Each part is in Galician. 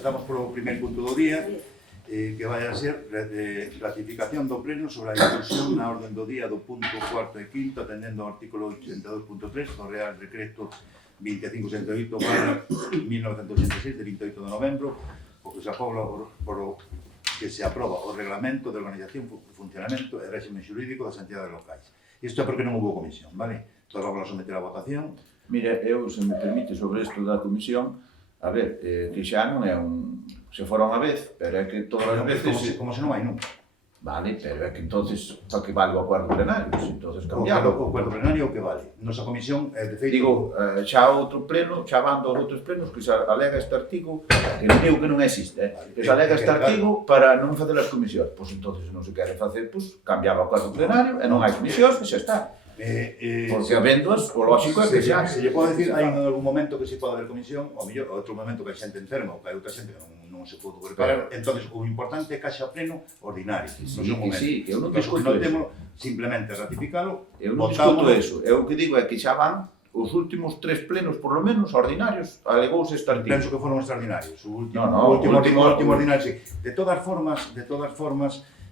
Empezamos polo primer punto do día, que vai a ser ratificación do pleno sobre a inclusión na orden do día do punto 4 e 5, atendendo ao artículo 82.3 do Real Decreto 2568/1986 de 28 de novembro, o que se aproba o reglamento de organización, funcionamento e régimen xurídico das entidades locais. Isto é porque non houve comisión, vale? Entón vamos a someter a votación. Mira, eu, se me permite, sobre isto da comisión, a ver, que xa non é un... Se fora unha vez, pero é que todas as veces... Como se non hai nunca. Vale, pero é que entonces, para que vale o acordo plenario, entonces cambiarlo. O acordo plenario o que vale. Nosa comisión, de feito... Digo, xa outro pleno, xa van dos outros plenos que se alega este artigo, que non digo que non existe, que se alega este artigo para non facer as comisións. Pois entonces, se non se quere facer, pois, cambiar o acordo plenario, e non hai comisións, e xa está. Porque habendoas, o lógico é que xa... Se lle pode dicir, hai en algún momento que se pode haber comisión, ou mellor, outro momento que hai xente enferma, ou que hai outra xente que non se pode preparar, entonces o importante é que haxa pleno ordinario. Sí, que eu non discuto eso. Non temos simplemente ratificalo, eu non discuto eso. Eu o que digo é que xa van os últimos 3 plenos, por lo menos, ordinarios, alegouse este artigo. Penso que foron extraordinarios. O último ordinario, sí. De todas formas,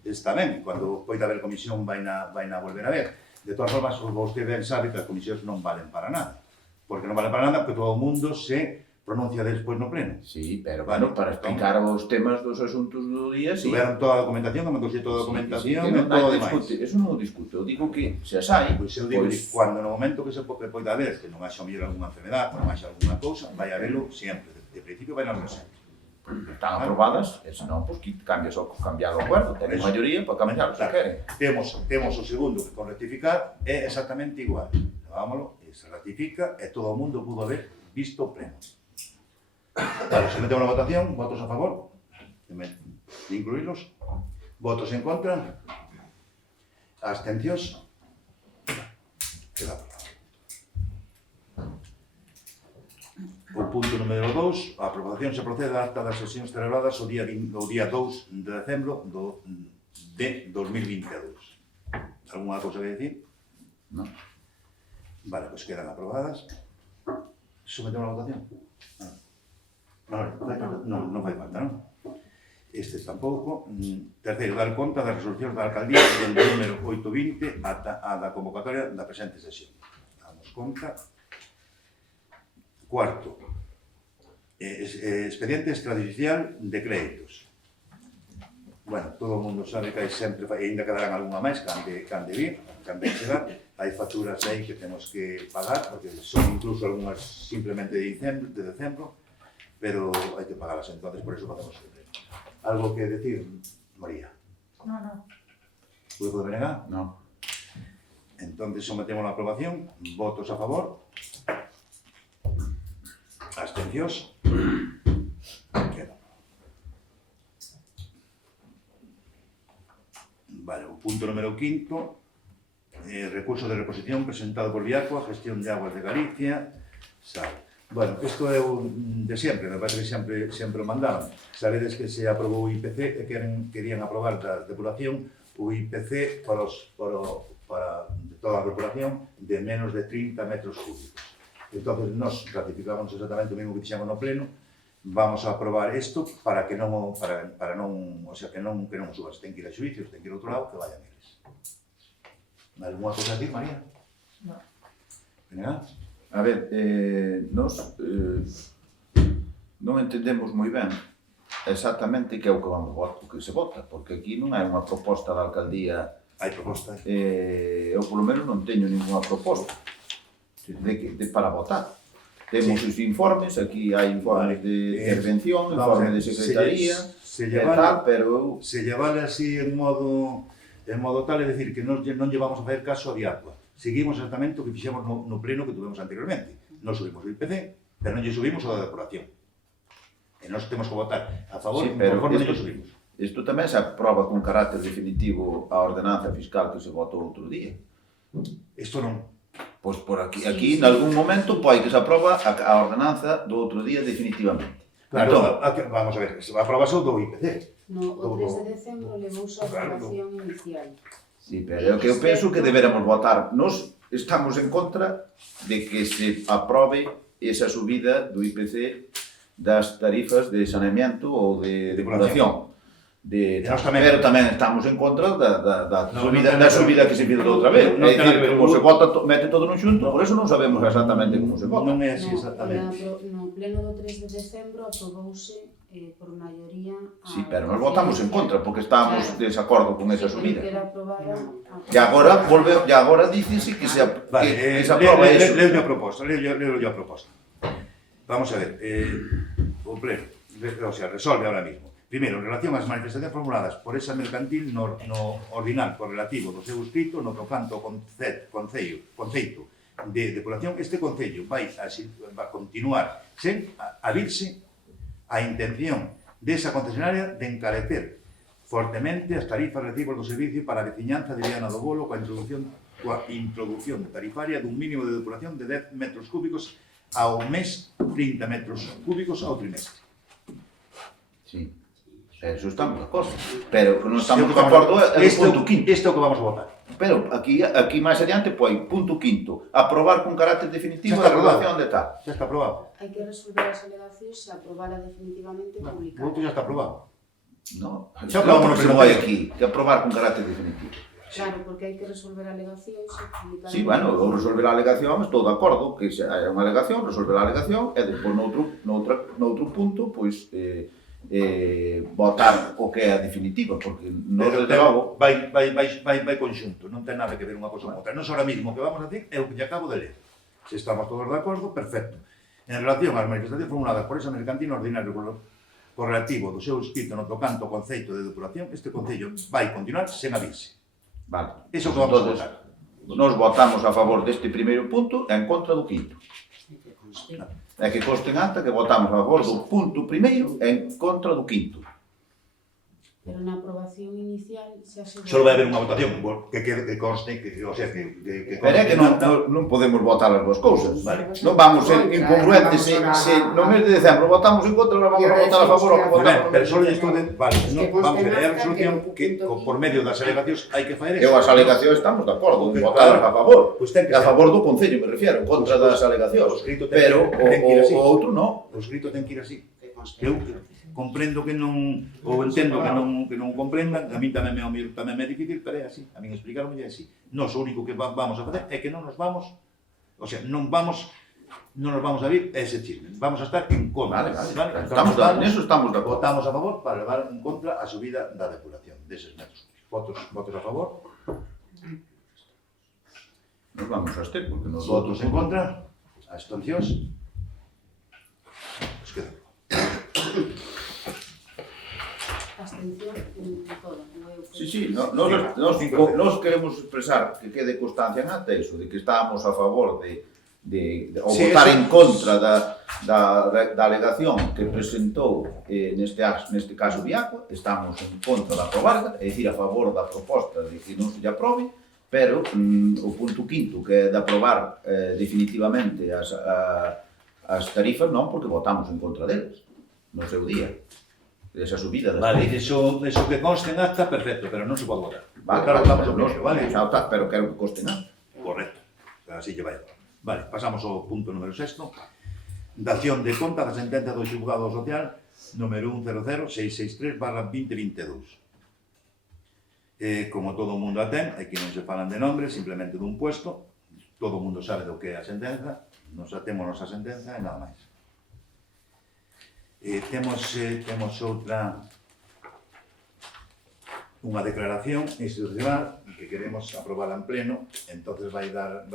está ben, cando poida haber comisión vai na volver a ver. De todas formas, vostede ben sabe que as comisións non valen para nada. Porque non valen para nada, porque todo o mundo se pronuncia despois no pleno. Sí, pero bueno, para explicar os temas dos asuntos do día, sí. Tuveron toda a documentación, mandouse toda a documentación e todo o demais. Eso non o discuto, eu digo que se as hai... Pois eu digo que cando no momento que se poida haber, que non haxa mellor algunha enfermedade, non haxa algunha cousa, vai a velo sempre. De principio vai a haber sempre. Están aprobadas, e senón, pois, cambiar o acordo, ten maioría para cambiarlo, se queren. Temos o segundo que con rectificar é exactamente igual. Vámonos, e se ratifica e todo o mundo pudo haber visto o pleno. Vale, se metemos na votación, votos a favor, de incluirlos, votos en contra, abstencións, queda aprobado. O punto número 2, a aprobación se procede a acta das sesións celebradas o día 2 de decembro de 2022. Alguna cousa que decir? Non. Vale, pois quedan aprobadas. Sometemos a votación? Non fai falta, non? Este tampouco. Terceiro, dar conta das resolucións da alcaldía dende o número 820 ata a da convocatoria da presente sesión. Damos conta. Cuarto, expediente extrajudicial de créditos. Bueno, todo o mundo sabe que hai sempre, ainda quedarán algunha máis, cande vir, cande chegar, hai facturas aí que temos que pagar, porque son incluso algunhas simplemente de decembro, pero hai que pagarlas, entonces por eso facemos el pleno. Algo que decir, María? No. ¿Puedo denegar? No. Entonces sometemos a aprobación, votos a favor. Abstencións. Queda. Vale, o punto número 5, recurso de reposición presentado por Viacua, Gestión de Aguas de Galicia, SAL. Bueno, isto é de sempre, me parece que sempre o mandaron. Sabedes que se aprobou o IPC e querían aprobar da depuración o IPC para toda a depuración de menos de 30 metros cúbicos. Entonces, nos ratificamos exactamente o mesmo que fixemos no pleno, vamos a aprobar isto para que non, o sea, que non subas, ten que ir a xuicios, ten que ir a outro lado, que vayan eles. Alguna cosa a decir, María? No. Venga. A ver, nos non entendemos moi ben exactamente que é o que se vota, porque aquí non hai unha proposta da alcaldía. Hai proposta. Eu, polo menos, non teño ninguna proposta para votar. Temos os informes, aquí hai informes de intervención, informes de secretaría, pero... Se llevale así en modo tal, é dicir, que non llevamos a facer caso a Viacua. Seguimos exactamente o que fixemos no pleno que tuvemos anteriormente. Non subimos o IPC, pero non lle subimos o da depuración. E nós temos que votar a favor, conforme non lle subimos. Isto tamén se aproba con carácter definitivo a ordenanza fiscal que se votou outro día. Isto non... Pois por aquí, en algún momento, pode que se aproba a ordenanza do outro día definitivamente. Claro, vamos a ver, se va a aprobar só do IPC. No, o 3 de decembro levouse a aprobación inicial. Sí, pero é o que eu penso que deberamos votar. Nos estamos en contra de que se aprobe esa subida do IPC das tarifas de saneamiento ou de depuración. Pero tamén estamos en contra da subida que se pide da outra vez. É dicir, como se mete todo nun xunto, por eso non sabemos exactamente como se vota. Non é así exactamente. No pleno do 3 de decembro aprobouse por maioría... Sí, pero nos votamos en contra, porque estamos en desacordo con esa subida. Que era aprobada... E agora dícese que se aproba eso. Leo a proposta. Vamos a ver, o pleno, o sea, resolve ahora mismo. Primeiro, en relación ás manifestacións formuladas por esa mercantil no ordinal correlativo do seu escrito no tocante ao conceito de depuración, este Concello vai continuar sen abrirse a intención desa concesionaria de encarecer fortemente as tarifas recibos do servicio para a veciñanza de Viana do Bolo coa introducción tarifaria dun mínimo de depuración de 10 metros cúbicos ao mes, 30 metros cúbicos ao trimestre. Sí. Eso estamos de acordo, pero que non estamos de acordo é o punto quinto. Isto é o que vamos a votar. Pero aquí máis adiante, pois, punto quinto, aprobar con carácter definitivo a aprobación de tal. Xa está aprobado. Hai que resolver as alegacións e aprobala definitivamente publicada. O voto xa está aprobado. No, xa non, aprobamos porque non hai aquí, que aprobar con carácter definitivo. Claro, porque hai que resolver alegacións e publicar... Sí, bueno, ou resolver a alegación, estou de acordo, que xa hai unha alegación, resolver a alegación, e depois noutro punto, pois, votar o que é a definitiva, porque non Pero desde logo... vai conxunto, non ten nada que ver unha cosa con outra. Non ahora mismo o que vamos a decir é o que lle acabo de ler. Se estamos todos de acordo, perfecto. En relación ás manifestacións formuladas por esa mercantil ordinario correlativo do seu escrito no tocante ao conceito de depuración, este Concello vai continuar sen abrirse. Vale. Iso que vamos a votar. Nos votamos a favor deste primeiro punto e en contra do quinto. É que conste en acta que votamos a favor do punto primeiro e en contra do quinto. Pero na aprobación inicial xa se... Só vai haber unha votación que conste, o sea, que Pero é que non podemos votar as duas cousas. Vale. Non vamos ser incongruentes se no mes de decembro votamos en contra, non vamos a votar a favor o que votamos. Pero só isto de... Vale, vamos a ver, é a resolución que por medio das alegacións hai que facer eso. Eu as alegacións estamos de acordo en votar a favor. A favor do Concello, me refiero, en contra das alegacións. Pero o outro non. O escrito ten que ir así. Eu comprendo que non, ou entendo que non comprendan, a mí tamén é difícil, pero é así, a min explicaron é así. Nós o único que vamos a facer é que non nos vamos, o sea, non nos vamos a vir ese chisme, vamos a estar en contra. Vale. Neso estamos de acordo. Votamos a favor para levar en contra a subida da depuración deses metros. Votos a favor. Nos vamos a abster, porque nos Votos en contra. Abstencións. Pues queda. Abstención en todo. Sí, nos queremos expresar que quede constancia en acta eso, de que estábamos a favor de votar en contra da alegación que presentou neste caso Viacua, estamos en contra da aprobarla, é dicir, a favor da proposta de que non se lle aprobe, pero o punto quinto, que é de aprobar definitivamente as tarifas, non, porque votamos en contra deles, no seu día. Esa subida das tarifas. Vale, eso que conste en acta, perfecto, pero non se pode votar. Vale, pero quero que conste en acta. Correcto, así lle vai. Vale, pasamos ao punto número 6. Dación de conta da sentencia do xulgado social número 100663/2022. Como todo o mundo a ten, aquí non se falan de nombre, simplemente dun puesto, todo o mundo sabe do que é a sentenza, nos atemos a sentenza e nada máis. Temos outra unha declaración institucional que queremos aprobar en pleno, entonces vai dar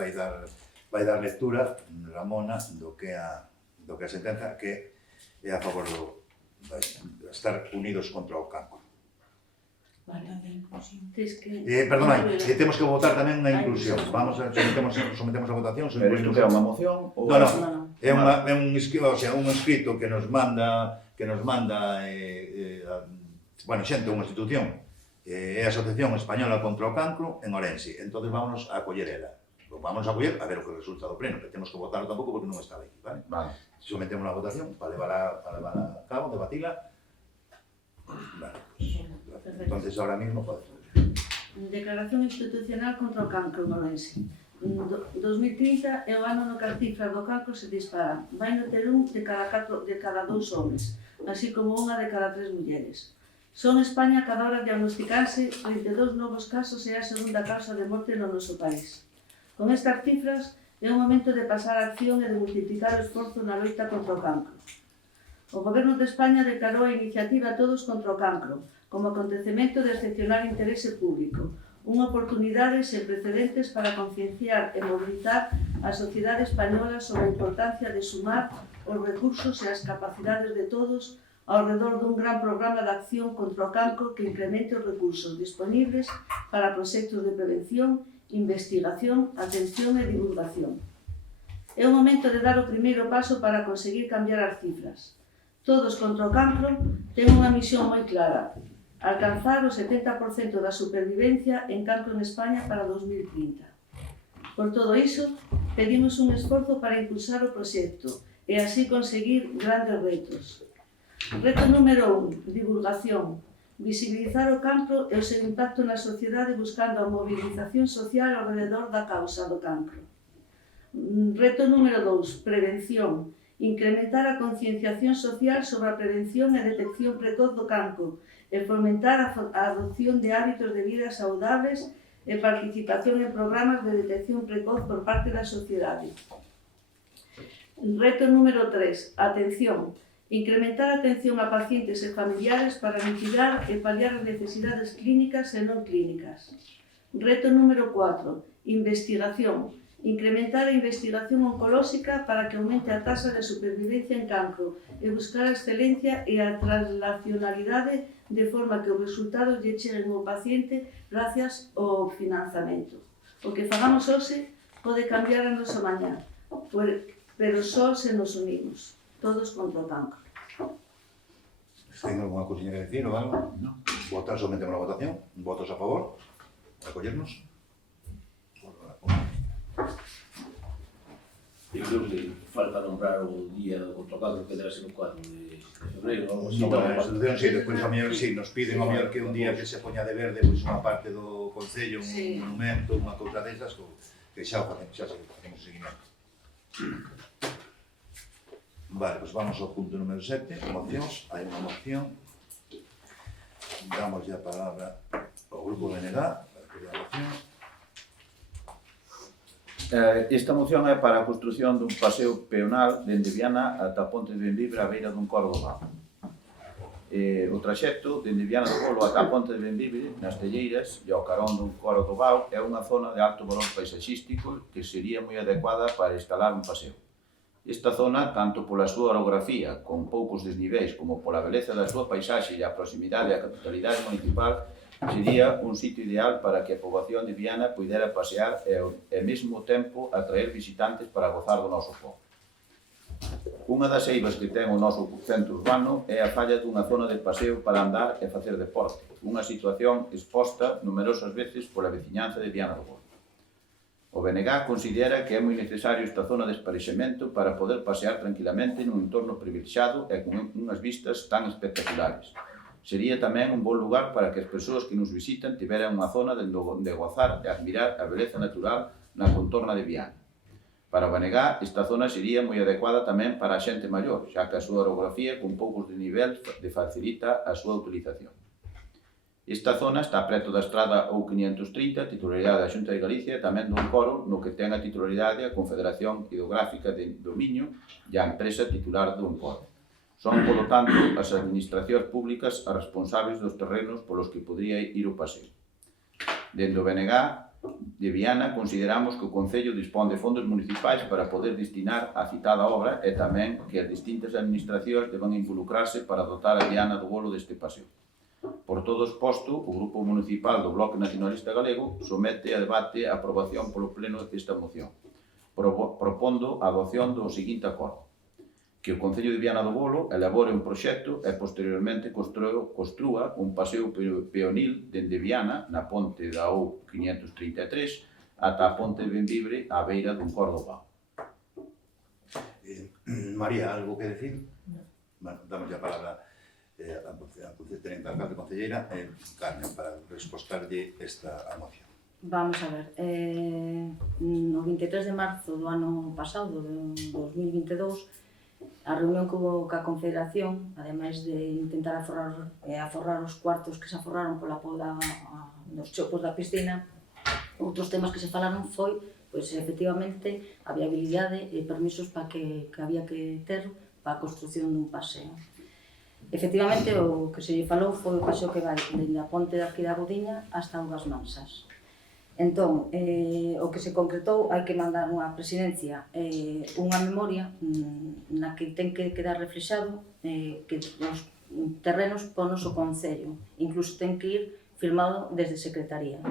lectura Ramona do que é a sentenza, que é a favor de estar unidos contra o cancro. Vale, a inclusión. Perdona, temos que votar tamén na inclusión. Vamos a sometemos a votación. Pero isto que é unha moción? Non. É un escrito que nos manda xente, unha institución, é a Asociación Española contra o Cancro en Orense. Entón, vámonos a acoller ela. Vamos a acoller a ver o que resulta do pleno, que temos que votar tampouco porque non estaba aquí, vale? Sometemos a votación para levar a cabo, debatila. Vale, entonces ahora mismo podemos. Declaración institucional contra o cancro en Orense. 2030 é o ano no que as cifras do cancro se disparan. Vai no ter un de cada 2 homes, así como unha de cada 3 mulleres. Só en España cada hora diagnosticarse 32 novos casos é a segunda causa de morte no noso país. Con estas cifras é o momento de pasar a acción e de multiplicar o esforzo na loita contra o cancro. O Goberno de España declarou a iniciativa Todos contra o Cancro como acontecemento de excepcional interese público, unha oportunidade sen precedentes para concienciar e mobilizar a sociedade española sobre a importancia de sumar os recursos e as capacidades de todos ao redor dun gran programa de acción contra o cancro que incremente os recursos disponibles para proxectos de prevención, investigación, atención e divulgación. É o momento de dar o primeiro paso para conseguir cambiar as cifras. Todos contra o cancro ten unha misión moi clara: alcanzar o 70% da supervivencia en cancro en España para 2030. Por todo iso, pedimos un esforzo para impulsar o proxecto e así conseguir grandes retos. Reto número 1, divulgación. Visibilizar o cancro e o seu impacto na sociedade buscando a mobilización social ao redor da causa do cancro. Reto número 2, prevención. Incrementar a concienciación social sobre a prevención e detección precoz do cancro e fomentar a adopción de hábitos de vida saudables e participación en programas de detección precoz por parte da sociedade. Reto número 3, atención. Incrementar a atención a pacientes e familiares para mitigar e paliar as necesidades clínicas e non clínicas. Reto número 4, investigación. Incrementar a investigación oncolóxica para que aumente a tasa de supervivencia en cancro e buscar a excelencia e a translacionalidade de forma que os resultados lle cheguen ao paciente gracias ao financiamento. O que fagamos hoxe pode cambiar a nosa mañá, pero só se nos unimos, todos contra o cancro. ¿Ten alguna cousinha que decir ou algo? No. Votar somente na votación. Votos a favor? Acollernos? Eu creo que falta nombrar o día do cancro que debe ser o 4 de febreiro, algo así. Bueno, a institución, sí, despois a mellor, sí, nos piden a mellor que un día que se poña de verde, pois unha parte do Concello, un monumento, unha cousa desas, que xa o facemos, xa facemos o seguimento. Vale, pois vamos ao punto número 7, mocións. Hai unha moción. Damos a palabra ao grupo BNG, para que a moción. Esta moción é para a construción dun paseo peonal dende Viana ata Ponte de Bembibre á beira dun coro do Val. O traxecto dende Viana do Bolo ata Ponte de Bembibre, nas Telleiras e ao carón dun coro do Val, é unha zona de alto valor paisaxístico que sería moi adecuada para instalar un paseo. Esta zona, tanto pola súa orografía, con poucos desniveis, como pola beleza da súa paisaxe e a proximidade á capitalidade municipal, sería un sitio ideal para que a poboación de Viana pudera pasear e ao mesmo tempo atraer visitantes para gozar do noso pobo. Unha das eivas que ten o noso centro urbano é a falla dunha zona de paseo para andar e facer deporte, unha situación exposta numerosas veces pola veciñanza de Viana do Bolo. O BNG considera que é moi necesario esta zona de esparexemento para poder pasear tranquilamente nun entorno privilexiado e con unhas vistas tan espectaculares. Sería tamén un bon lugar para que as persoas que nos visitan tiveran unha zona onde gozar e admirar a beleza natural na contorna de Viana. Para o BNG, esta zona sería moi adecuada tamén para a xente maior, xa que a súa orografía con poucos desniveis facilita a súa utilización. Esta zona está preto da estrada O530, titularidade da Xunta de Galicia, e tamén dun coro no que ten a titularidade a Confederación Hidrográfica do Miño e a empresa titular dun coro. Son, polo tanto, as administracións públicas as responsables dos terrenos polos que podría ir o paseo. Dende o BNG de Viana consideramos que o Concello dispón de fondos municipais para poder destinar a citada obra e tamén que as distintas administracións deban involucrarse para dotar a Viana do Bolo deste paseo. Por todo exposto, o Grupo Municipal do Bloque Nacionalista Galego somete a debate a aprobación polo Pleno desta moción, propondo a adopción do seguinte acordo: que o Concello de Viana do Bolo elabore un proxecto e posteriormente construa un paseo peonil dende Viana, na ponte da O533, ata a Ponte de Bembibre á beira dun coro do Val. María, algo que decir? No. Bueno, damos a palabra a Tenente Alcalde Concelleira, Carmen, para respostarlle esta moción. Vamos a ver, no 23 de marzo do ano pasado, do 2022, a reunión ca Confederación, ademais de intentar aforrar os cuartos que se aforraron pola poda dos chopos da piscina, outros temas que se falaron foi, pois, efectivamente, a viabilidade e permisos que había que ter para a construción dun paseo. Efectivamente, o que se lle falou foi o paseo que vai dende a ponte de aquí da Godiña hasta Augas Mansas. Entón, o que se concretou, hai que mandar unha presidencia unha memoria na que ten que quedar reflexado que os terrenos ponos o Concello, incluso ten que ir firmado desde Secretaría,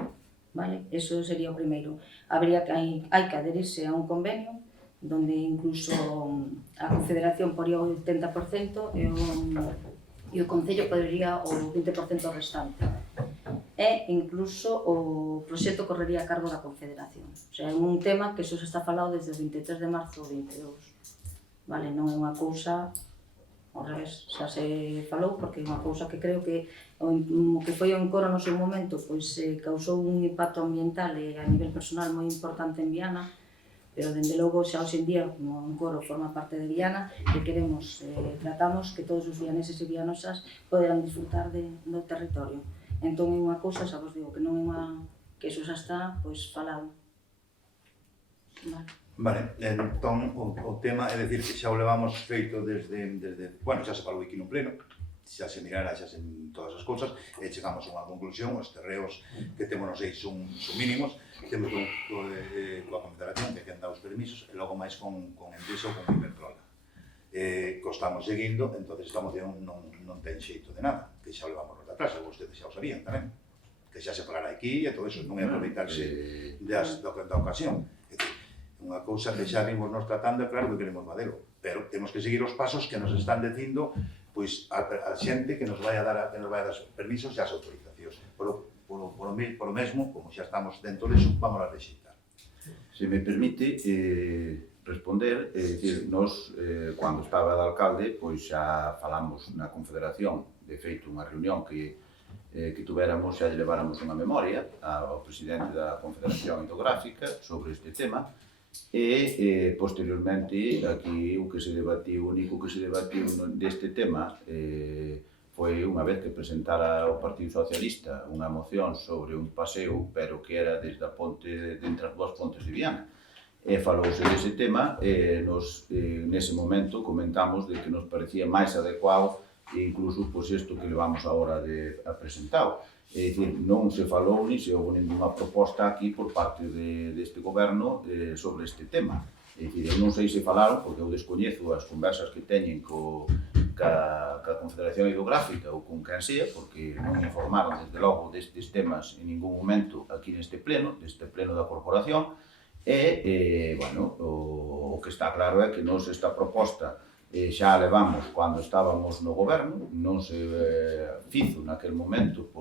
vale? Eso sería o primeiro. Hai que adherirse a un convenio donde incluso a Confederación poría o 80% e o Concello podería o 20% restante. E incluso o proxecto correría a cargo da Confederación. O sea, é un tema que só se está falado desde o 23 de marzo do 22. Vale, non é unha cousa ao revés, xa se falou porque é unha cousa que creo que o que foi o encoro no seu momento pois causou un impacto ambiental e a nivel personal moi importante en Viana, pero dende logo xa hoxe en día como o encoro forma parte de Viana e queremos, tratamos que todos os vianeses e vianosas poderán disfrutar do territorio. Entón é unha cousa, xa vos digo, que non é unha... que iso xa está, pois, falado. Vale, entón o tema é dicir que xa o levamos feito desde... Bueno, xa se falou aquí no pleno, xa se mirara, xa se todas as cousas, e chegamos a unha conclusión, os terreos que temos nos aí son mínimos, temos coa Confederación que quen dá os permisos, e logo máis con Endesa ou con Iberdrola. Que o estamos seguindo, entón esta moción non ten xeito de nada, que xa o levamos de atrás, e vostedes xa o sabían tamén, que xa se falará aquí e todo eso, non é aproveitarse da ocasión. É dicir, unha cousa que xa vimos nos tratando, é claro que queremos madero, pero temos que seguir os pasos que nos están dicindo pois a xente que nos vai a dar os permisos e as autorizacións. Por mesmo, como xa estamos dentro disso, vamos a rexeitar. Se me permite responder, é dicir, nos, cando estaba de alcalde, pois xa falamos na Confederación, de feito unha reunión que tuveramos, xa lle leváramos unha memoria ao presidente da Confederación Hidrográfica sobre este tema e, posteriormente, aquí o que se debatiu, o único que se debatiu deste tema foi unha vez que presentara o Partido Socialista unha moción sobre un paseo, pero que era desde a ponte, entre as dúas pontes de Viana. E falouse dese tema e nos, nese momento, comentamos de que nos parecía máis adecuado e incluso pois isto que levamos agora a presentado. É dicir, non se falou ni se houve ninguna proposta aquí por parte deste goberno sobre este tema. É dicir, eu non sei se falaron, porque eu descoñezo as conversas que teñen ca Confederación Hidrográfica ou con quen sea, porque non informaron desde logo destes temas en ningún momento aquí neste pleno da corporación. E, bueno, o que está claro é que nos esta proposta xa a levamos cando estábamos no goberno, non se fizo naquel momento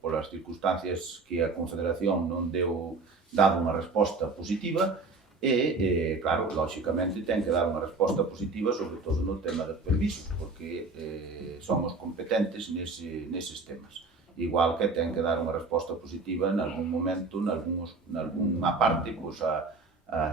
polas circunstancias que a Confederación non deu dado unha resposta positiva e, claro, lóxicamente ten que dar unha resposta positiva sobre todo no tema dos permisos, porque somos competentes neses temas. Igual que ten que dar unha resposta positiva en algún momento, nalgúna parte, pois a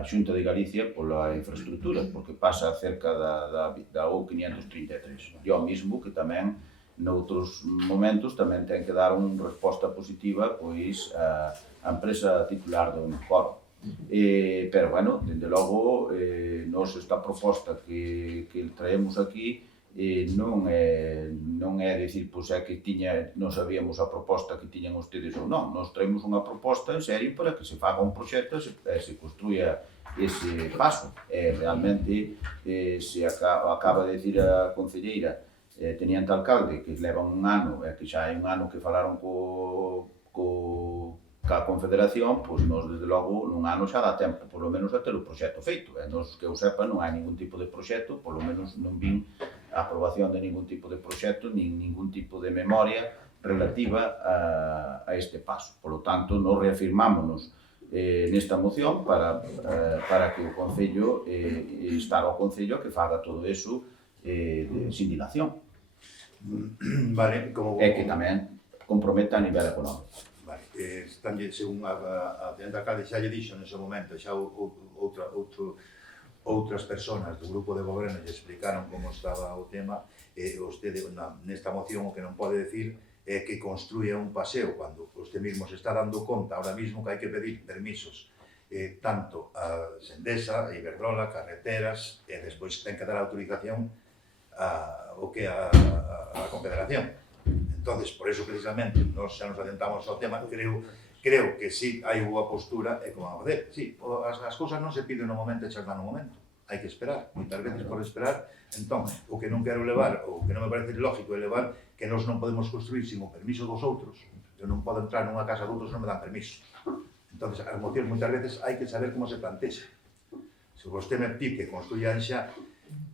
Xunta de Galicia pola infraestructura, porque pasa cerca da O533. E ao mismo que tamén, noutros momentos, tamén ten que dar unha resposta positiva pois a empresa titular do foro. Pero, bueno, dende logo, nos esta proposta que traemos aquí non é dicir, pois é que non sabíamos a proposta que tiñan ustedes ou non. Nos traemos unha proposta en serio para que se faga un proxecto e se construya ese paso. Realmente, se acaba de dicir a concelleira, teniente alcalde, que leva un ano, e que xa hai un ano que falaron ca Confederación, pois nos, desde logo, nun ano xa dá tempo, polo menos, a ter o proxecto feito. E nos, que eu sepa, non hai ningún tipo de proxecto, polo menos non vin a aprobación de ningún tipo de proxecto, nin ningún tipo de memoria relativa a este paso. Por lo tanto, nos reafirmámonos nesta moción para que o Concello, instar ao Concello que faga todo eso sin dilación. Vale, como... E que tamén comprometa a nivel económico. Vale. estánlle, según a tenente alcalde xa lle dixo nese momento, xa outras persoas do grupo de goberno lle explicaron como estaba o tema, e vostede nesta moción o que non pode decir é que construya un paseo cando vostede mismo se está dando conta ahora mismo que hai que pedir permisos tanto a Sendesa, a Iberdrola, carreteras, e despois ten que dar autorización o que a Confederación. Entonces, por eso precisamente, nos xa nos adentamos ao tema, creo que sí hai unha postura, e como vamos a ver, sí, as cousas non se piden no momento e xa dan no momento, hai que esperar, moitas veces por esperar. Entón, o que non quero levar, o que non me parece lógico é levar que nós non podemos construir sin o permiso dos outros. Eu non podo entrar nunha casa de outros non me dan permiso. Entón, as mocións moitas veces hai que saber como se plantexa. Se vostede me pide que construyan xa,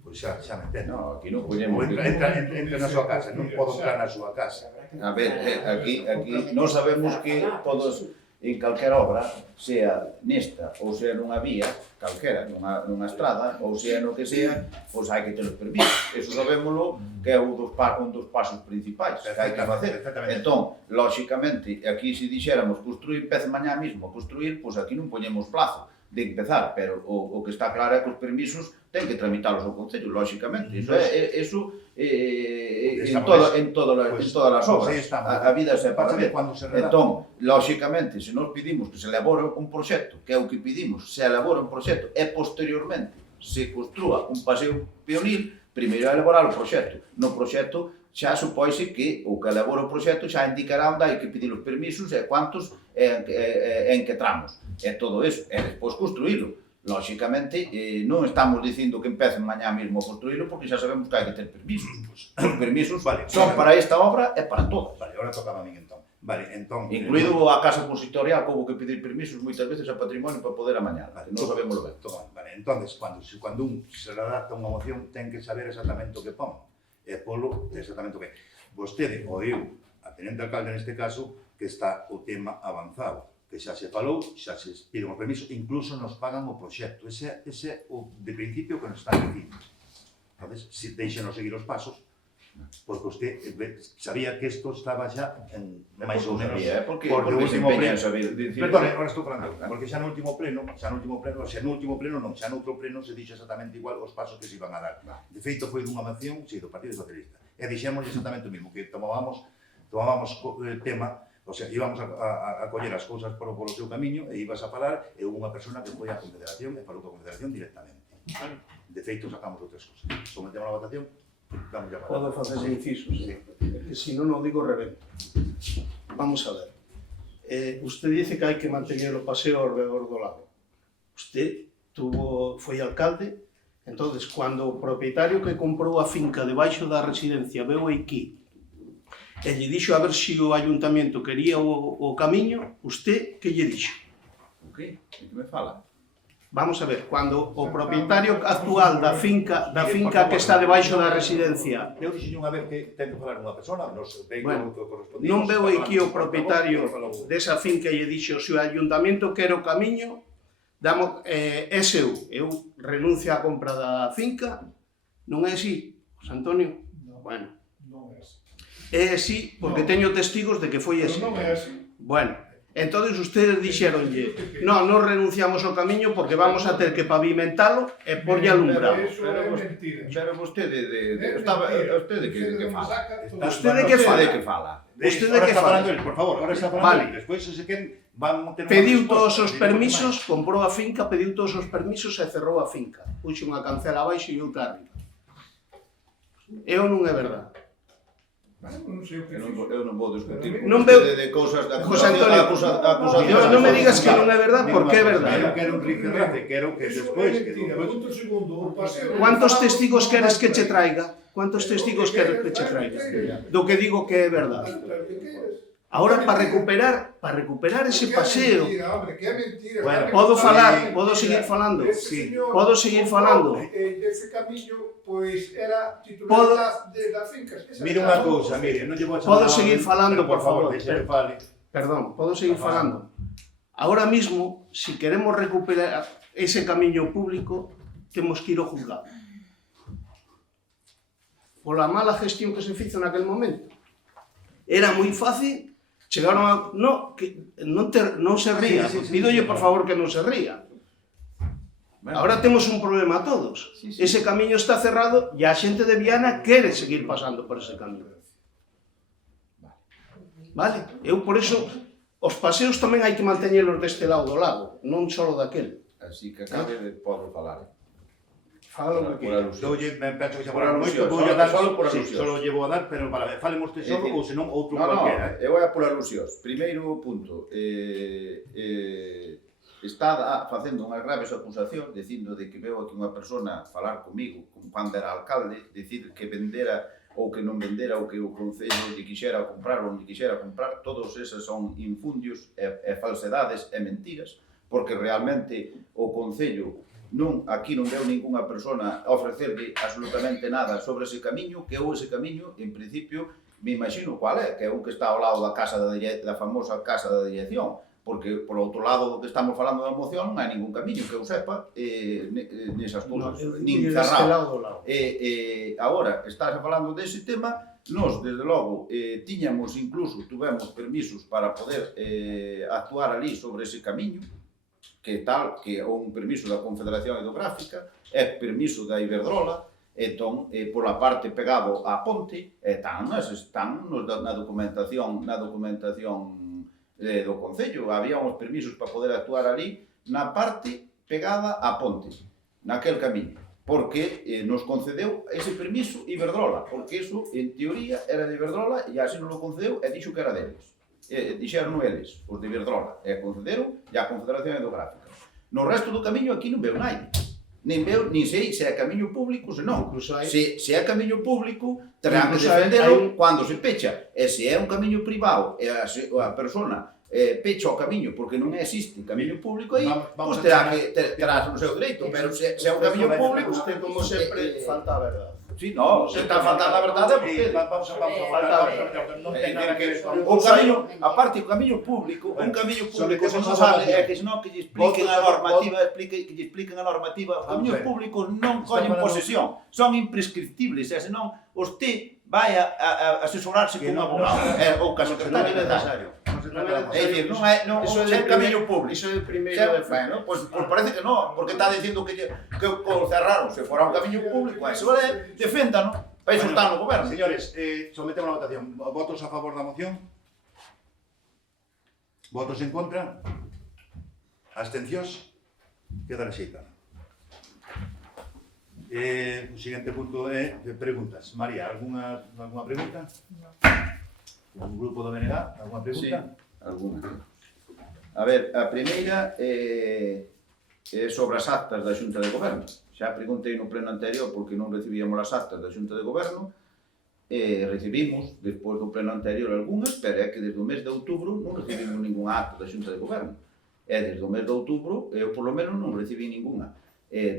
pois xa me entendo. No, aquí non poñemos... Entra na súa casa, non podo entrar na súa casa. A ver, aquí non sabemos que todos, en calquera obra, sea nesta ou sea nunha vía, calquera, nunha estrada, ou sea no que sea, pois hai que ter os permisos. Eso sabémoslo, que é un dos pasos principais que hai que facer. Entón, lóxicamente, aquí se dixéramos construir, empece mañá mismo a construir, pois aquí non poñemos plazo de empezar, pero o que está claro é que os permisos ten que tramitalos ao Concello, lóxicamente. Eso en todas as obras. A vida se para ver. Entón, lóxicamente, se nos pedimos que se elabore un proxecto, que é o que pedimos, se elabora un proxecto e posteriormente se construa un paseo peonil, primeiro elaborar o proxecto. No proxecto xa supóise que o que elabora o proxecto xa indicará onde hai que pedir os permisos e cuántos en que tramos. E todo eso, e despois construílo. Lóxicamente, non estamos dicindo que empecen mañá mesmo a construílo porque xa sabemos que hai que ter permisos. Os permisos son para esta obra e para todas. Vale, agora tocaba a min entón. Vale, entón... Incluído a casa consistorial, que houve que pedir permisos moitas veces a patrimonio para poder amañar. Non sabemos ben. Vale, entón, cando un se redacta unha moción, ten que saber exactamente o que pon. E polo exactamente o que. Vostede, ou eu, a tenente alcalde neste caso, que está o tema avanzado, que xa se falou, xa se piden o permiso, incluso nos pagan o proxecto. Ese é o de principio que nos están dicindo. Entonces, se deixenos seguir os pasos, porque usted sabía que isto estaba xa en máis ou menos porque o último pleno. Perdón, agora estou falando, porque xa no último pleno, xa noutro pleno se dixo exactamente igual os pasos que se iban a dar. De feito, foi dunha moción, do Partido Socialista. E dixemos exactamente o mesmo, que tomábamos el tema, o sea, íbamos a coller as cousas polo seu camiño e ibas a falar e unha persona que foi á Confederación e falou coa Confederación directamente. De feito, sacamos outras cousas. Sometemos a votación. Podo facer incisos, que se non o digo revento. Vamos a ver. Usted dice que hai que mantener o paseo ao redor do lago. Usted foi alcalde, entonces, cando o propietario que comprou a finca debaixo da residencia veu aquí e lle dixo a ver se o ayuntamiento quería o camiño, usted que lle dixo? O que? Que me fala? Vamos a ver, cando o propietario actual da finca que está debaixo da residencia... Eu dixo unha vez que ten que falar unha persona, bueno, non veu aquí o propietario desa finca e lle dixo se o ayuntamiento quere o camiño, é seu. Eu renuncio á compra da finca, non é así, José Antonio? Bueno, é así porque teño testigos de que foi así. Non é así. Bueno, entonces ustedes dixeronlle, non renunciamos ao camiño porque vamos a ter que pavimentalo e porlle alumbrado. Pero vostede que fala? Vostede que fala? Vostede que fala? Por favor, ahora está falando. Despois se quen van ter pediu todos os permisos, comprou a finca, pediu todos os permisos e cerrou a finca. Puxo unha cancela abaixo e outra arriba. Eu non é verdade. Eu non vou discutir non veu de cousas da José Antonio, non me digas que non é verdade porque é verdade. Eu quero un rifirrafe, quero que despois Cuántos testigos queres que che traiga? Cuántos testigos queres que che traiga? Do que digo que é verdade. Ahora, para recuperar ese paseo... Bueno, podo falar, podo seguir falando. Podo seguir falando. Ese camiño, pois, era titular das fincas. Mire unha cousa, mire, non lle vou chamar... Podo seguir falando, por favor. Perdón, podo seguir falando. Ahora mismo, si queremos recuperar ese camiño público, temos que ir ao juzgado. Pola mala gestión que se fizo naquel momento. Era moi fácil chegaron a... No, que non se ría, Sí, sí, sí, pídolle sí, por claro. favor que non se ría. Ahora temos un problema todos. Sí, sí. Ese camiño está cerrado e a xente de Viana quere seguir pasando por ese camiño. Vale? Eu por eso os paseos tamén hai que manteñelos deste lado do lago, non só daquel. Así que acabe de poder falar. Fala o que Por queira. alusión. Doulle, me penso que xa Por falaron alusión, moito, voulle dar solo por sí, alusión. solo llevo a dar, pero para ver, falemos usted solo decir, ou senón outro No, cualquera. eu é por alusións. Primeiro punto, está facendo unhas graves acusacións dicindo de que veo aquí unha persona falar comigo cando era alcalde, dicir que vendera ou que non vendera ou que o Concello lle quixera comprar ou lle quixera comprar, todos eses son infundios e falsedades e mentiras, porque realmente o Concello aquí non veo ningunha persona a ofrecerlle absolutamente nada sobre ese camiño, que ese camiño, en principio, me imagino cual é, que é un que está ao lado da casa da famosa casa da dirección, porque, por outro lado do que estamos falando da moción, non hai ningún camiño que eu sepa nesas cousas, nin cerrado. Agora, estás falando dese tema, nós, desde logo, tiñamos incluso, tuvemos permisos para poder actuar ali sobre ese camiño, que é un permiso da Confederación Hidrográfica, é permiso da Iberdrola, entón, pola parte pegado á ponte, están na documentación do Concello, había uns permisos para poder actuar ali na parte pegada á ponte, naquel camiño, porque nos concedeu ese permiso Iberdrola, porque eso, en teoría, era de Iberdrola e así nos lo concedeu e dixo que era deles. Dixeron eles, os de Iberdrola, e concederon e a Confederación Hidrográfica. No resto do camiño aquí non veo naide. Nin sei se é camiño público, se non. Se é camiño público, terán que defendelo cando se pecha. E se é un camiño privado e a persona pecha o camiño porque non existe camiño público aí, pois terá o seu dereito. Pero se é un camiño público... Usted, como sempre, falta a verdade. Sí, no, se está faltando a verdade porque... Vamos a falar, non ten nada que ver con... O camiño, aparte, o camiño público, un camiño público se non sabe, é que senón que lle expliquen a normativa, o camiño público non collen posesión, son imprescriptibles, e senón, usted vai a asesorarse con un abogado, ou ca secretario de Estado. É dicir, non é un camiño público. Iso é o primeiro de Bueno, pois parece que non, porque está dicindo que o cerraron, se fora un camiño público, eso vale, deféndano, para iso está no goberno. Señores, sometemos a votación. Votos a favor da moción? Votos en contra? Abstencións? Queda rexeitada. O seguinte punto é de preguntas. María, alguna pregunta? Un grupo do BNG, alguna pregunta? Sí, alguna. A ver, a primeira é sobre as actas da Xunta de Goberno. Xa preguntei no pleno anterior porque non recibíamos as actas da Xunta de Goberno, recibimos, despois do pleno anterior, algunhas, pero é que desde o mes de outubro non recibimos ninguna acta da Xunta de Goberno. E desde o mes de outubro, eu polo menos non recibí ninguna.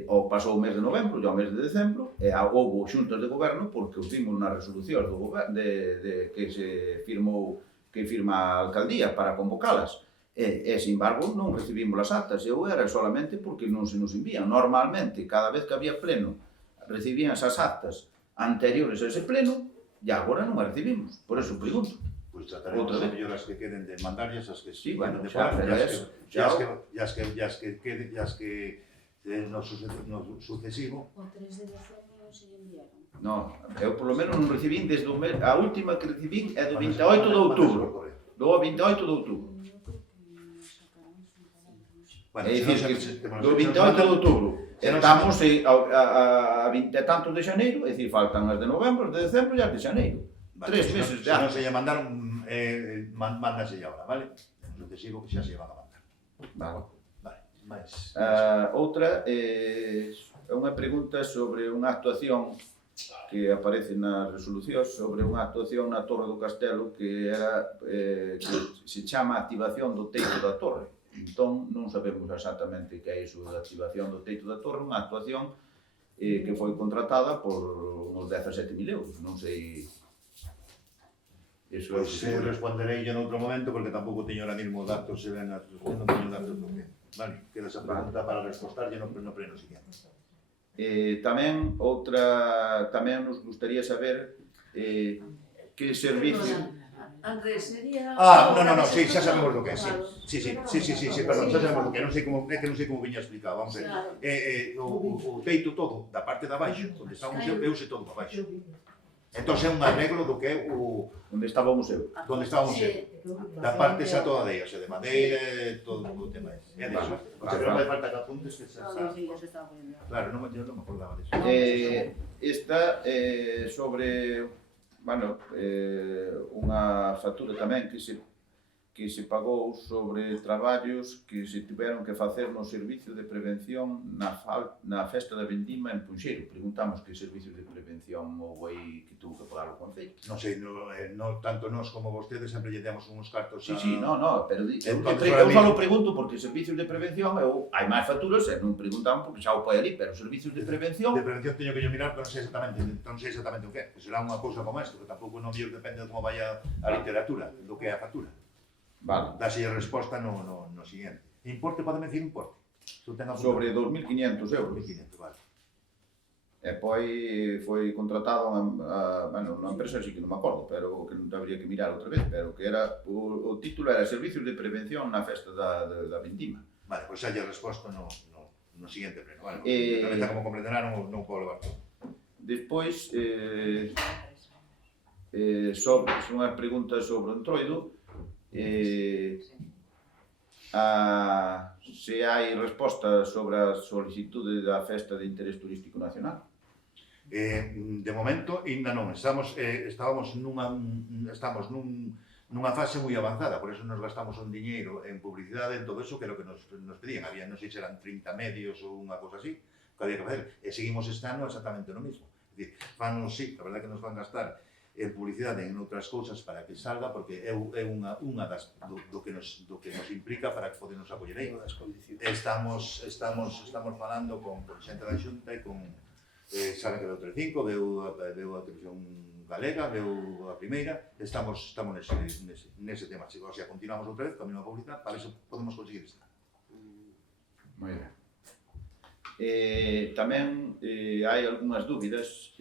Ou pasou o mes de novembro e ao mes de decembro, houve xuntas de goberno porque os vimos na resolución do goberno que se firma a alcaldía para convocalas. Sin embargo, non recibimos as actas. Eu era solamente porque non se nos envían. Normalmente, cada vez que había pleno, recibían as actas anteriores a ese pleno e agora non as recibimos. Por eso pregunto. Pois trataremos as melloras que queden de mandarlles, as que Sí, queden bueno, de xa, pagar, pero as que no sucesivo. O 3 de decembro non se lle enviaron. No, eu polo menos non recibín desde o mes, a última que recibín é do 28 de outubro. Do 28 de outubro. Bueno, É dicir, que do 28 de outubro estamos a 20 e tantos de xaneiro, é dicir, faltan as de novembro, as de decembro e as de xaneiro. 3 meses de ano. Se non ano. se lle mandaron, mándase agora, vale? No sucesivo xa se van a mandar. Vale. Mais. Outra é unha pregunta sobre unha actuación que aparece nas resolucións, sobre unha actuación na Torre do Castelo que se chama activación do teito da torre. Entón, non sabemos exactamente que é iso da activación do teito da torre, unha actuación que foi contratada por uns 17.000 euros, non sei... Pois responderei yo noutro momento porque tampouco teño ahora mismo datos, non teño datos do que... Vale, queda esa pregunta para respostarlle no pleno siguiente. Tamén nos gustaría saber que servicio Andrés, sería... No, sí, xa sabemos do que é, sí, perdón, xa sabemos do que é, non sei como viña explicado, vamos a ver. Claro. O teito todo, da parte de abaixo, onde está o museo, veuse todo para baixo. Entón é un arreglo do que é Onde estaba o museo. onde está o museo. Da parte xa toda de ella, o sea, de madeira, todo o tema ese. É diso. O sea, non me falta que apuntes que xa está. Sí, eso estaba poniendo. Claro, eu non me acordaba disso. Esta sobre, bueno, unha factura tamén que se pagou sobre traballos que se tiveron que facer no servicio de prevención na festa da vendima en Punxeiro. Preguntamos que servicios de prevención houve aí que tuvo que pagar o Concello. Non sei, tanto nós como vostedes sempre lle demos uns cartos a... Sí, no, pero Entonces, eu só lo pregunto porque servicios de prevención, hai máis facturas e non preguntamos porque xa o pode ali, pero servicios de prevención... De prevención teño que yo mirar, pero non sei exactamente o que é. Será unha cousa como isto, que tampouco non mellor depende de como vaya a literatura, do que é a factura. Vale. Dase a resposta no siguiente. Importe, podeme decir importe? Sobre 2.500 euros. 2.500, vale. E poi foi contratado unha empresa, sí que non me acordo, pero que non habría que mirar outra vez, pero que era, o título era Servicios de Prevención na festa da vendima. Vale, pois xa lle resposto no siguiente pleno, vale? Realmente, como comprenderá, non podo levar todo. Despois, sobre unha pregunta sobre o Entroido, se hai resposta sobre a solicitude da festa de interés turístico nacional. De momento, ainda non. Estamos nunha fase moi avanzada, por eso nos gastamos un diñeiro en publicidade, en todo eso, que era o que nos pedían. Había, non sei se eran 30 medios ou unha cosa así, que había que facer. E seguimos este ano exactamente no mismo. É dicir, fanos, sí, a verdade que nos van gastar en publicidade en outras cousas para que salga, porque é unha das do que nos implica para que podernos apoiar aí. Estamos falando con xente da Xunta e con saben que veu Telecinco, veu a Televisión Galega, veu a Primeira, estamos nese tema. O sea, continuamos outra vez, camino a publicidade, para eso podemos conseguir isto. Moi ben. Tamén hai algunhas dúbidas,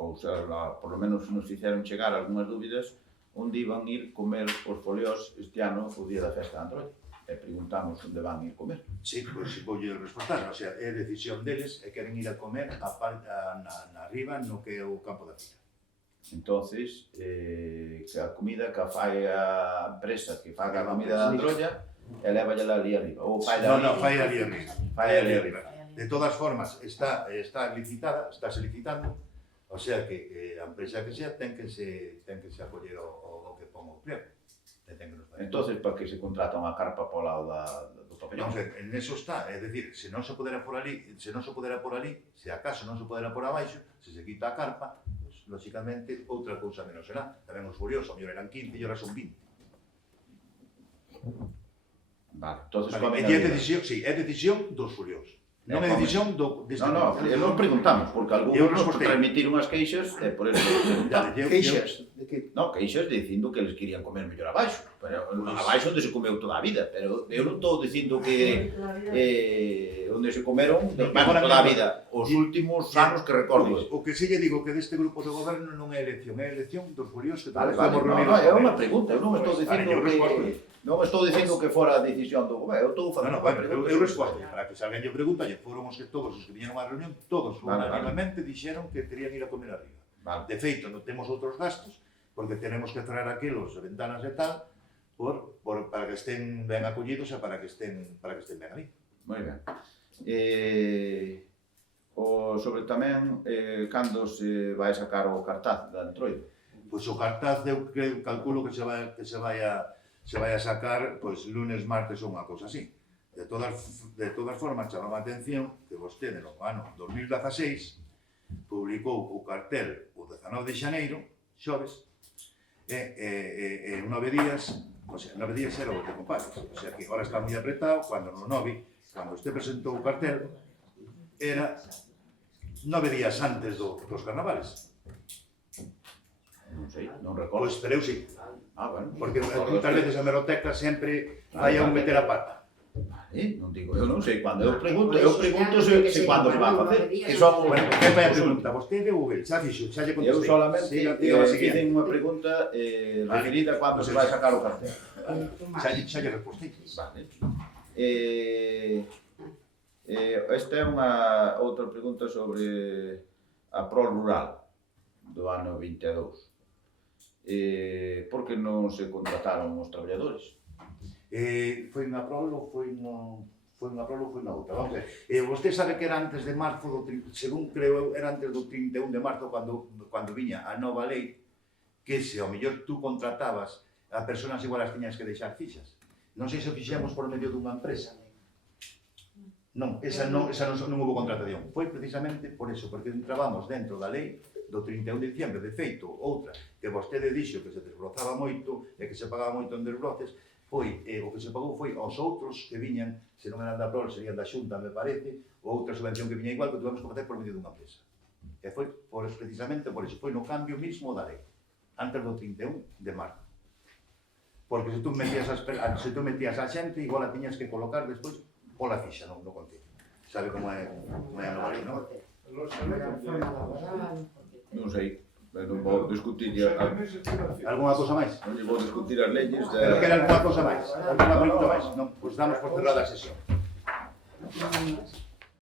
ou sea, por lo menos nos fixeron chegar algunhas dúbidas onde iban ir comer os foliós este ano o día da festa de Antroido. E preguntamos onde van ir comer. Sí, pois voulle responder, o sea, é decisión deles e queren ir a comer na arriba no que é o campo da fila. Entonces, que a comida que fai a empresa que faga a comida da Antrolla e lévalla ali arriba. Ou fai fai ali arriba. De todas formas, está licitada, estáse licitando, o sea que a empresa que sea ten que se acoller o que pon o pliego. Entonces, para que se contrata unha carpa po lado do papelón? Non, en eso está, é dicir, se non se podera por ali, se acaso non se podera por abaixo, se quita a carpa, pues, lógicamente, outra cousa menos será. Tamén os furiosos, a mellor eran 15 e ahora son 20. Vale, entonces... É decisión dos furiosos. Non é decisión deste... Non, nos preguntamos, porque algúns nos transmitiron as queixas, e por eso preguntamos. Queixas? De que? Non, queixas dicindo que eles querían comer mellor abaixo. Abaixo onde se comeu toda a vida, pero eu non estou dicindo que onde se comeron toda a vida, os últimos anos que recordo. O que si lle digo que deste grupo de goberno non é elección dos furiosos que Vale, estamos non, é unha pregunta, eu non estou dicindo que... Non estou dicindo que fora a decisión do goberno, eu estou facendo unha pregunta. Eu respondo, para que se alguén lle pregunta, foron os que todos os que viñeron á reunión, todos unanimamente dixeron que querían ir a comer arriba. Vale. De feito, non temos outros gastos, porque tenemos que traer aquelos ventanas e tal, para que estén ben acollidos e para que estén ben ali. Moi ben. Sobre tamén, cando se vai sacar o cartaz da Antroido? Pois o cartaz, eu calculo que se vai a sacar lunes, martes ou unha cousa así. De todas formas, chamaba a atención que vostede no ano 2016 publicou o cartel o 19 de xaneiro, xoves, e 9 días, o sea, 9 días era o que compares. O sea, que agora está moi apretado, cando no 9, cando usted presentou o cartel, era 9 días antes dos carnavales. Non sei, non recordo. Pois, pero eu sí. Bueno. Porque moitas veces a hemeroteca sempre vai a un meter a pata. Non digo, eu non sei, cando eu pregunto Por iso se cando se va a facer. Que son, Bueno, que vai a pregunta? Vostede ou el? Xa fixo, xa lle eu contestei. solamente Sí, diga a seguinte. fixen unha pregunta referida a cando se vai sacar o cartel. Xa lle respostei. Vale. Esta é unha outra pregunta sobre a Pro Rural do ano 22. Por que non se contrataron os traballadores? Foi unha prolo, foi unha outra. Vamos ver. Vostede sabe que era antes de marzo, según creo, era antes do 31 de marzo cando viña a nova lei, que se ao mellor tú contratabas a persoas igual as tiñas que deixar fixas. Non sei se o fixemos por medio dunha empresa. Non, esa non houve contratación. Foi precisamente por eso, porque entrábamos dentro da lei do 31 de diciembre. De feito, outra que vostede dixo que se desbrozaba moito e que se pagaba moito en desbroces, foi, o que se pagou foi aos outros que viñan, se non eran da PROL, serían da Xunta, me parece, ou outra subvención que viña igual, que tuvemos que facer por medio dunha empresa. E foi precisamente por eso, foi no cambio mismo da lei, antes do 31 de marzo. Porque se tú metías a xente, igual a tiñas que colocar despois pola fixa no concello. Sabe como é a nova lei, non? Non sei, non vou discutir Algúnha cousa máis? non lle vou discutir as leyes Pero quere algunha cousa máis? Algunha pregunta máis? Non, pois damos por cerrada a sesión.